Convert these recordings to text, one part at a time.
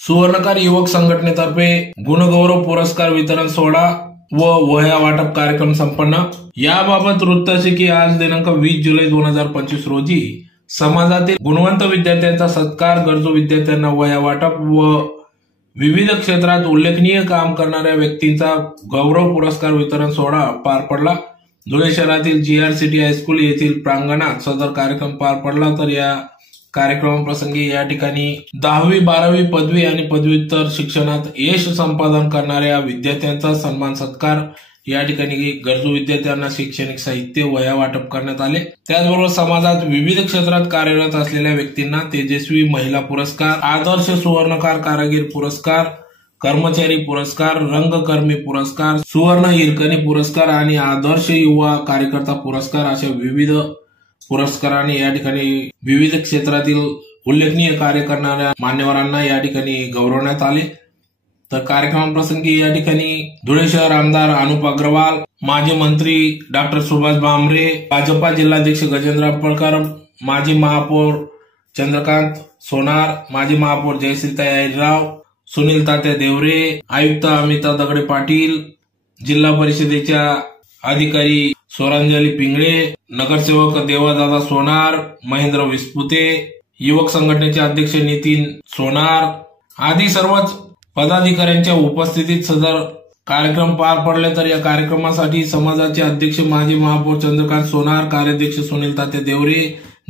सुवर्णकार युवक संघटनेतर्फे गुणगौरव पुरस्कार वितरण सोहळा व वह्या वाटप कार्यक्रम संपन्न। याबाबत वृत्त असे की आज दिनांक 20 जुलै 2025 रोजी समाजातील गुणवंत विद्यार्थ्यांचा सत्कार, गरजू विद्यार्थ्यांना वह्या वाटप व विविध क्षेत्रात उल्लेखनीय काम करणाऱ्या व्यक्तींचा गौरव पुरस्कार वितरण सोहळा पार पडला। धुळे शहरातील GRCT हायस्कूल येथील प्रांगणात सदर कार्यक्रम पार पडला। तर या कार्यक्रमाप्रसंगी या ठिकाणी 10वी 12वी पदवी आणि पदव्युत्तर शिक्षणात यश संपादन करणाऱ्या विद्यार्थ्यांचा सन्मान सत्कार, या ठिकाणी गरजू विद्यार्थ्यांना शैक्षणिक साहित्य, वह्या वाटप करण्यात आले। त्याचबरोबर समाजात विविध क्षेत्रात कार्यरत असलेल्या व्यक्तींना तेजस्वी महिला पुरस्कार, आदर्श सुवर्णकार कारागीर पुरस्कार, कर्मचारी पुरस्कार, रंगकर्मी पुरस्कार, सुवर्ण हिरकणी पुरस्कार आणि आदर्श युवा कार्यकर्ता पुरस्कार अशा विविध पुरस्काराने या ठिकाणी विविध क्षेत्रातील उल्लेखनीय कार्य करणाऱ्या मान्यवरांना या ठिकाणी गौरवण्यात आले। तर कार्यक्रमाप्रसंगी या ठिकाणी धुळे शहर आमदार अनुप अग्रवाल, माजी मंत्री डॉक्टर सुभाष भामरे, भाजपा जिल्हाध्यक्ष गजेंद्र अपळकर, माजी महापौर चंद्रकांत सोनार, माजी महापौर जयश्रीताई अहिरराव, सुनील तात्या देवरे, आयुक्त अमिता दगडे पाटील, जिल्हा परिषदेच्या अधिकारी स्वरांजली पिंगळे, नगरसेवक देवादादा सोनार, महेंद्र विस्पुते, युवक संघटनेचे अध्यक्ष नितीन सोनार आदी सर्वच पदाधिकाऱ्यांच्या उपस्थितीत सदर कार्यक्रम पार पडले। तर या कार्यक्रमासाठी समाजाचे अध्यक्ष माजी महापौर चंद्रकांत सोनार, कार्याध्यक्ष सुनील तात्या देवरे,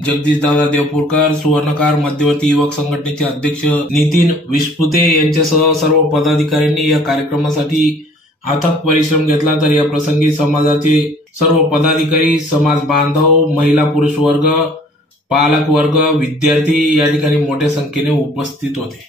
जगदीश दादा देवपूरकर, सुवर्णकार मध्यवर्ती युवक संघटनेचे अध्यक्ष नितीन विस्पुते यांच्यासह सर्व पदाधिकाऱ्यांनी या कार्यक्रमासाठी अथक परिश्रम घेतला। तर या प्रसंगी समाजाचे सर्व पदाधिकारी, समाज बांधव, महिला पुरुष वर्ग, पालक वर्ग, विद्यार्थी या ठिकाणी मोठ्या संख्येने उपस्थित होते।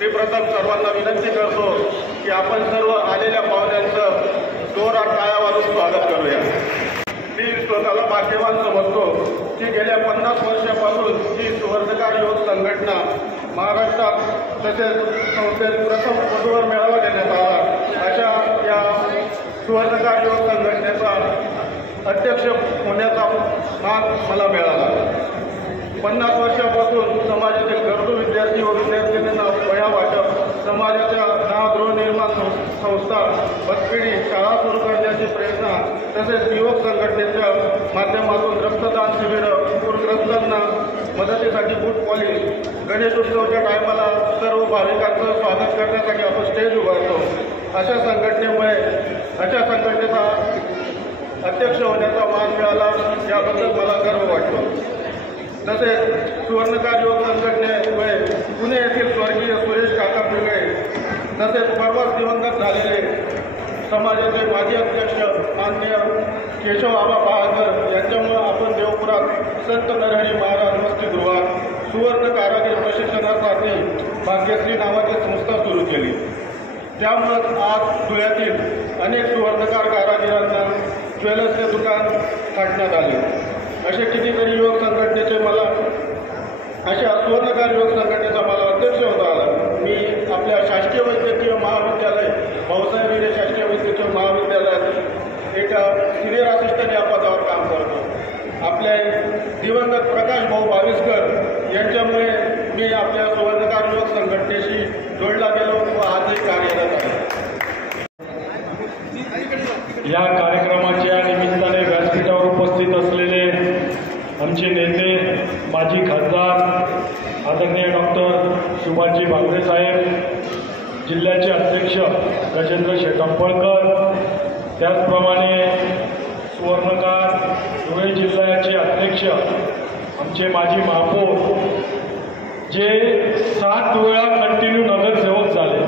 मी प्रथम सर्वांना विनंती करतो की आपण सर्व आलेल्या पाहुण्यांचं जोरात टाळ्या वाजवून स्वागत करूया। मी स्वतःला भाग्यवान समजतो की गेल्या 50 वर्षापासून ही सुवर्णकार युवक संघटना महाराष्ट्रात तसेच संस्थेत प्रथम पदवीवर मेळावा घेण्यात आला। अशा या सुवर्णकार युवक संघटनेचा अध्यक्ष होण्याचा मान मला मिळाला। 50 वर्षापासून समाजातील गरजू विद्यार्थी व विद्यार्थिनींना वह्या वाटप, समाजाच्या 10 गृहनिर्माण संस्था, बसपिढी, शाळा सुरू करण्याची प्रेरणा, तसेच युवक संघटनेच्या माध्यमातून रक्तदान शिबिरं, पूरग्रस्तांना मदतीसाठी बूट पॉलिश, गणेश उत्सवाच्या टायमाला सर्व भाविकांचं स्वागत करण्यासाठी आपण स्टेज उभारतो। अशा संघटनेचा अध्यक्ष होण्याचा मान मिळाला, याबद्दल मला गर्व वाटतो। तसेच सुवर्णकार युवक संघटनेमुळे पुणे येथील स्वर्गीय सुरेश काका पिंगळे, तसेच परवाच दिवंगत झालेले समाजाचे माजी अध्यक्ष माननीय केशवआबा बहादर यांच्यामुळे आपण देवपुरात संत नरहरी महाराज वसतिगृहात सुवर्ण कारागीर प्रशिक्षणासाठी भाग्यश्री नावाची संस्था सुरू केली। त्यामुळेच आज धुळ्यातील अनेक सुवर्णकार कारागिरांना ज्वेलर्सचे दुकान काढण्यात आले। असे कितीतरी युवक संघटनेचे अशा सुवर्णकार युवक संघटनेचा मला अध्यक्ष होता आला। मी आपल्या शासकीय वैद्यकीय महाविद्यालय, भाऊसाहेब हिरे शासकीय वैद्यकीय महाविद्यालयात एका सिनियर असिस्टंट या पदावर काम करतो। आपले दिवंगत प्रकाश भाऊ बाविस्कर यांच्यामुळे मी आपल्या सुवर्णकार युवक संघटनेशी जोडला गेलो व आजही कार्यरत आहे। या कार्यक्रमाच्या निमित्ताने व्यासपीठावर उपस्थित असलेले आमचे नेते, माजी खासदार आदरणीय डॉक्टर सुभाषजी भांगरे साहेब, जिल्ह्याचे अध्यक्ष गजेंद्र शेटंपळकर, त्याचप्रमाणे सुवर्णकार धुळे जिल्ह्याचे अध्यक्ष आमचे माजी महापौर, जे 7 वेळा कंटिन्यू नगरसेवक झाले,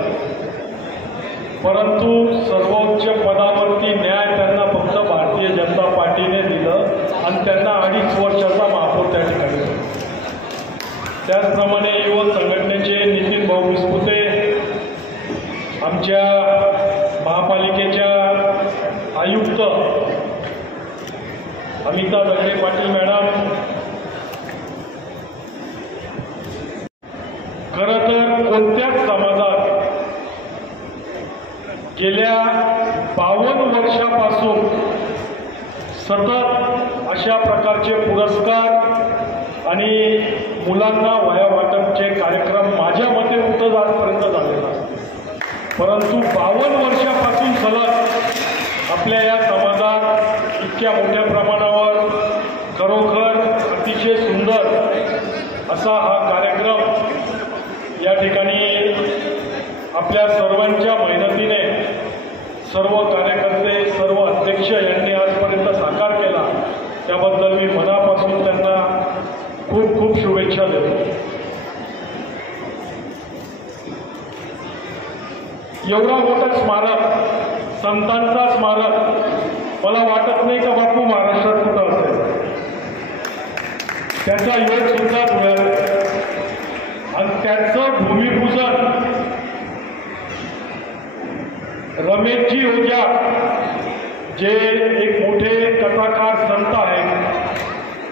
परंतु सर्वोच्च पदावरती न्याय त्यांना फक्त भारतीय जनता पार्टीने दिलं आणि त्यांना 2.5 वर्षाचा महापौर त्या ठिकाणी। त्याचप्रमाणे युवक संघटनेचे नितीन भाऊ विस्पुते, आमच्या महापालिकेच्या आयुक्त अमिता दगडे पाटील मॅडम, खरं तर कोणत्याच समाजात गेल्या 52 वर्षापासून सतत अशा प्रकारचे पुरस्कार आणि मुलांना वह्या वाटपचे कार्यक्रम माझ्या मते कुठंच आजपर्यंत झालेला, परंतु 52 वर्षापासून सलग आपल्या या समाजात इतक्या मोठ्या प्रमाणावर खरोखर अतिशय सुंदर असा हा कार्यक्रम या ठिकाणी आपल्या सर्वांच्या मेहनतीने सर्व कार्यकर्ते, सर्व अध्यक्ष यांनी आजपर्यंत साकार केला, त्याबद्दल मी मनापासून त्यांना खूप खूप शुभेच्छा देतो। एवढा मोठा स्मारक, संतांचा स्मारक, मला वाटत नाही का बापू महाराष्ट्रात कुठं असेल। त्याचा योग सुद्धा धुळ्यात आणि त्याचं भूमिपूजन रमेशजी ओझा, जे एक मोठे कथाकार संत आहेत,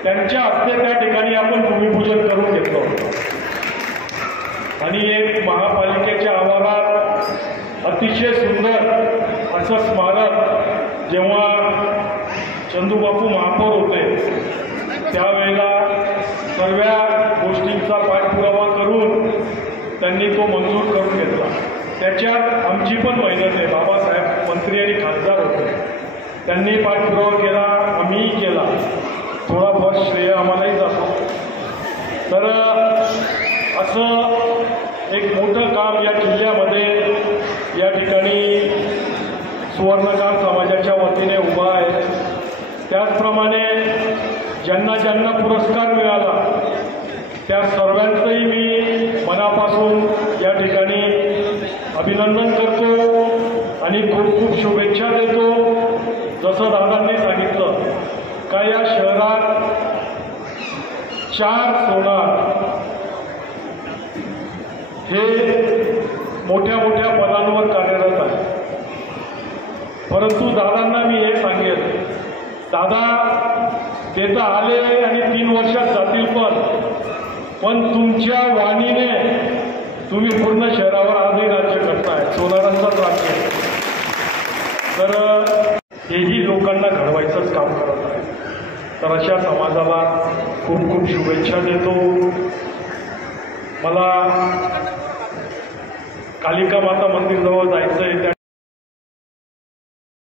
त्यांच्या हस्ते त्या ठिकाणी आपण भूमिपूजन करून घेतलो आणि एक महापालिकेच्या आवारात अतिशय सुंदर असं स्मारक जेव्हा चंदूबापू महापौर होते त्यावेळेला सर्व गोष्टींचा पाठपुरावा करून त्यांनी तो मंजूर करून घेतला। त्याच्यात आमची पण मेहनत आहे। बाबासाहेब मंत्री आणि खासदार होते, त्यांनी पाठपुरावा केला, आम्हीही केला, थोडाफार श्रेय आम्हालाही जातो। तर असं एक मोठं काम या जिल्ह्यामध्ये या ठिकाणी सुवर्णकार समाजाच्या वतीने उभा आहे। त्याचप्रमाणे ज्यांना ज्यांना पुरस्कार मिळाला त्या सर्वांचंही मी मनापासून या ठिकाणी अभिनंदन करतो आणि खूप खूप शुभेच्छा देतो। जसं दादांनी सांगितलं का या शहरात 4 सोनार हे मोठ्या मोठ्या पदांवर कार्यरत आहे, परंतु दादांना मी हे सांगेन, दादा ते तर आले आणि 3 वर्षात जातील, पण तुमच्या वाणीने तुम्ही पूर्ण शहरावर आजही राज्य करताय, सोनारांचाच राज्य. तर हेही लोकांना घडवायचंच काम करत आहे. तर अशा समाजाला खूप खूप शुभेच्छा देतो. मला कालिका माता मंदिरजवळ जायचं आहे.